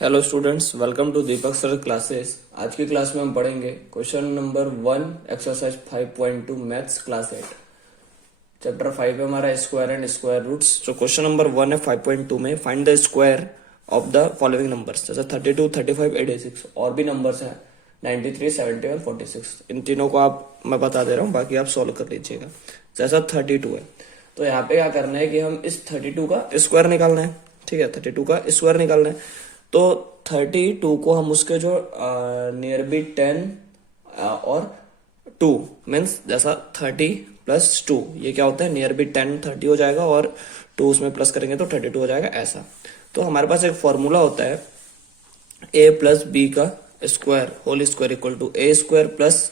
Hello students, welcome to Deepak sir classes. आज की class में हम पढ़ेंगे question number 1 exercise 5.2 maths class 8। Chapter 5 है हमारा स्क्वायर एंड स्क्वायर रूट्स। जो क्वेश्चन नंबर 1 है 5.2 में find the square of the following numbers, जैसे 32, 35, 86 और भी नंबर्स हैं 93, 71, 46। इन तीनों को आप मैं बता दे रहा हूँ, बाकी आप सॉल्व कर लीजिएगा। जैसा 32 है तो यहाँ पे क्या करना है कि हम इस 32 का स्क्वायर निकालना है। ठीक है, 32 का स्क्वायर निकालना है। तो 32 को हम उसके जो नियर बी 10 और 2 मीन्स जैसा 30 प्लस 2, ये क्या होता है नियर बी 10 30 हो जाएगा और 2 उसमें प्लस करेंगे तो 32 हो जाएगा। ऐसा तो हमारे पास एक फॉर्मूला होता है a प्लस बी का square whole square equal to A square plus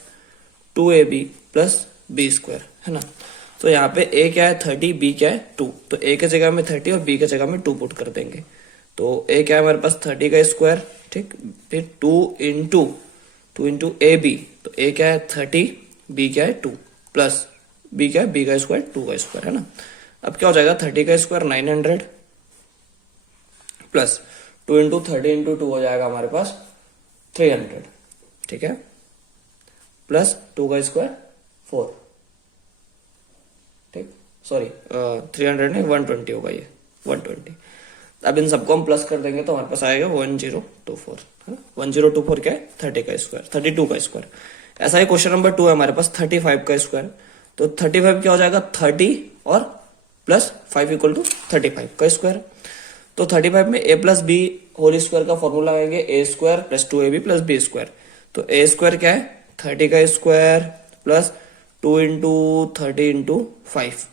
2ab plus B square, है ना। तो यहाँ पे a क्या है 30, b क्या है 2, तो a के जगह में 30 और b के जगह में 2 पुट कर देंगे। तो a क्या है हमारे पास 30 का स्क्वायर, ठीक, फिर 2 इंटू ए बी, तो a क्या है 30, b क्या है 2 प्लस b क्या है b का स्क्वायर 2 का स्क्वायर, है ना। अब क्या हो जाएगा 30 का स्क्वायर 900 प्लस 2 इंटू 30 इंटू 2 हो जाएगा हमारे पास 300, ठीक है, प्लस 2 का स्क्वायर 4, ठीक, सॉरी 300 नहीं 120 होगा, ये 120। अब इन सबको हम प्लस कर देंगे तो हमारे पास आएगा 1024, है 1024 क्या है 30 का स्क्वायर 32 का स्क्वायर। ऐसा ही क्वेश्चन नंबर 2 है हमारे पास 35 का स्क्वायर। तो 35 क्या हो जाएगा 30 और प्लस 5 इक्वल टू 35 का स्क्वायर। तो 35 में a plus B whole square का फॉर्मूला लगाएंगे A square plus 2ab plus B square. तो ए स्क्वायर क्या है 30 का square plus 2 into 30 into 5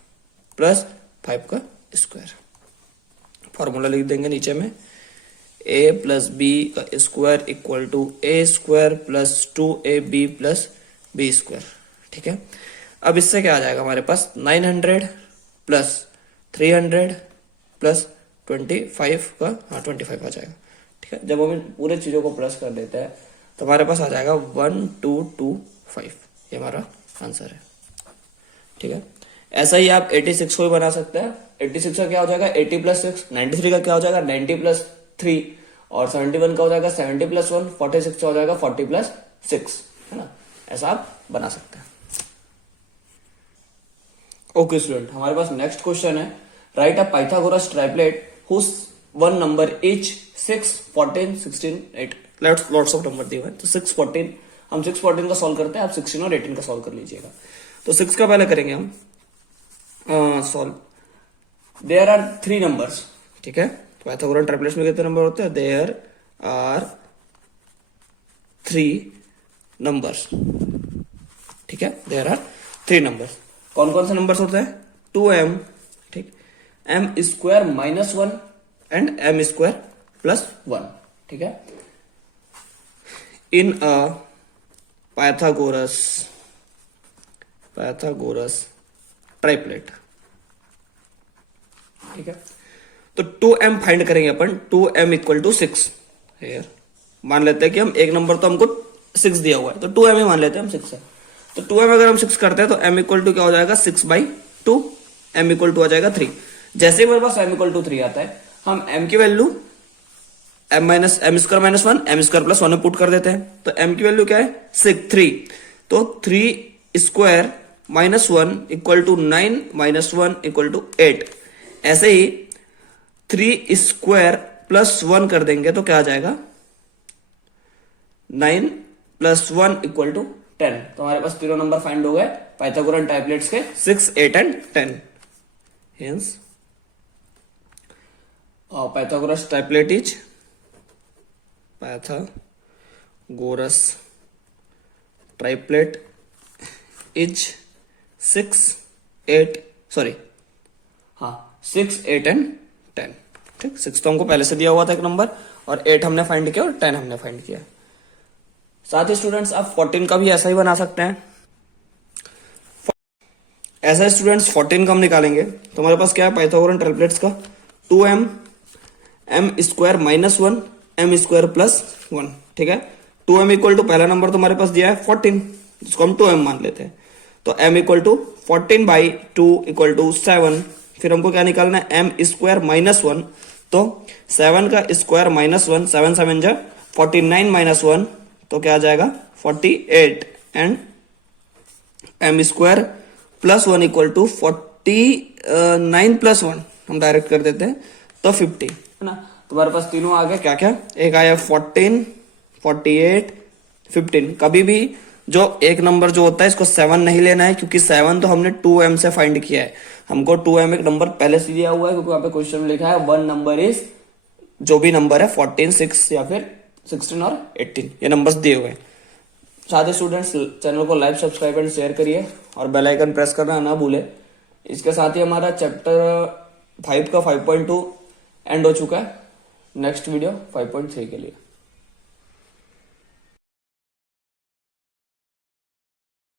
plus 5 का स्क्वायर। फॉर्मूला लिख देंगे नीचे में a प्लस बी का square equal to A square plus 2ab plus B square, ठीक है। अब इससे क्या आ जाएगा हमारे पास 900 प्लस 300 प्लस 25 का, हाँ 25 आ जाएगा, ठीक है। जब हम पूरे चीजों को प्लस कर देते हैं तो हमारे पास आ जाएगा 1225, ये हमारा आंसर है, ठीक है। ऐसा ही आप 86 को भी बना सकते हैं। 86 का क्या हो जाएगा 80 प्लस 6, 93 का क्या हो जाएगा 90 प्लस 3 और 71 का हो जाएगा 70 प्लस 1, 46 का हो जाएगा 40 प्लस 6, है ना। ऐसा आप बना सकते हैं। ओके स्टूडेंट, हमारे पास नेक्स्ट क्वेश्चन है right uh Pythagoras triplet whose one number is 6, 14, 16, 8, lots of number दिए हुए हैं। तो 6, 14, हम 6, 14 का सॉल्व करते हैं, आप 16 और 18 का सॉल्व कर लीजिएगा। तो 6 का पहले करेंगे हम सॉल्व। देयर आर 3 नंबर्स, ठीक है। पाइथागोरस ट्राइपलेट्स में कितने नंबर होते हैं, देयर आर 3 नंबर्स, ठीक है, देयर आर 3 नंबर्स। कौन कौन से नंबर्स होते हैं 2m, ठीक, m square minus 1 and m square plus 1, ठीक है, इन अ पाइथागोरस ट्राइपलेट, ठीक है। तो 2m फाइंड करेंगे अपन, 2m इक्वल टू 6 हेयर। मान लेते हैं कि हम एक नंबर तो हमको 6 दिया हुआ है तो 2m ही मान लेते हैं हम 6 है। तो 2m अगर हम 6 करते हैं तो m इक्वल टू क्या हो जाएगा 6/2, m इक्वल टू आ जाएगा 3। जैसे ही मेरे पास m इक्वल टू 3 आता है हम m की value m square minus 1 m square plus 1 में पुट कर देते हैं। तो m की वैल्यू क्या है 3, तो 3 square minus 1 equal to 9 minus 1 equal to 8। ऐसे ही 3 स्क्वायर प्लस 1 कर देंगे तो क्या आ जाएगा 9 प्लस 1 इक्वल टू 10। तो हमारे पास तीनों नंबर फाइंड हो गए पाइथागोरस ट्राइपलेट्स के 6, 8 and 10। Hence Pythagoras triplet is Pythagoras triplet is 6, 8 sorry हाँ 6, 8 एंड 10, ठीक। 6 तो हमको पहले से दिया हुआ था एक नंबर और 8 हमने फाइंड किया और 10 हमने फाइंड किया। साथ ही स्टूडेंट्स आप 14 का भी ऐसा ही बना सकते हैं। ऐसा स्टूडेंट्स 14 का हम निकालेंगे तो हमारे पास क्या है पाइथागोरस ट्राइपलेट्स का 2m m square minus 1 m square plus 1, ठीक है। 2m इक्वल टू पहला नंबर तो हमारे पास दिया है 14, जिसको हम 2m मान लेते हैं। तो m equal to 14/2 equal to 7। फिर हमको क्या निकालना है m स्क्वायर माइनस 1, तो 7 का स्क्वायर -1, 7 7 जा 49 -1, तो क्या आ जाएगा 48, and m square +1 equal to 49 +1 हम डायरेक्ट कर देते हैं तो 50, है ना। तुम्हारे पास तीनों आ गए, क्या क्या, एक आया 14, 48, 15। कभी भी जो एक नंबर जो होता है इसको 7 नहीं लेना है, क्योंकि 7 तो हमने 2m से फाइंड किया है, हमको 2m एक नंबर पहले से दिया हुआ है, क्योंकि वहां पे क्वेश्चन में लिखा है वन नंबर इज, जो भी नंबर है 14, 6 या फिर 16 और 18, ये नंबर्स दिए हुए हैं। सारे स्टूडेंट्स चैनल को लाइक, सब्सक्राइब एंड शेयर करिए और बेल आइकन प्रेस करना ना भूले। इसके साथ ही हमारा चैप्टर 5 का 5.2 एंड हो चुका है। नेक्स्ट वीडियो 5.3 के लिए।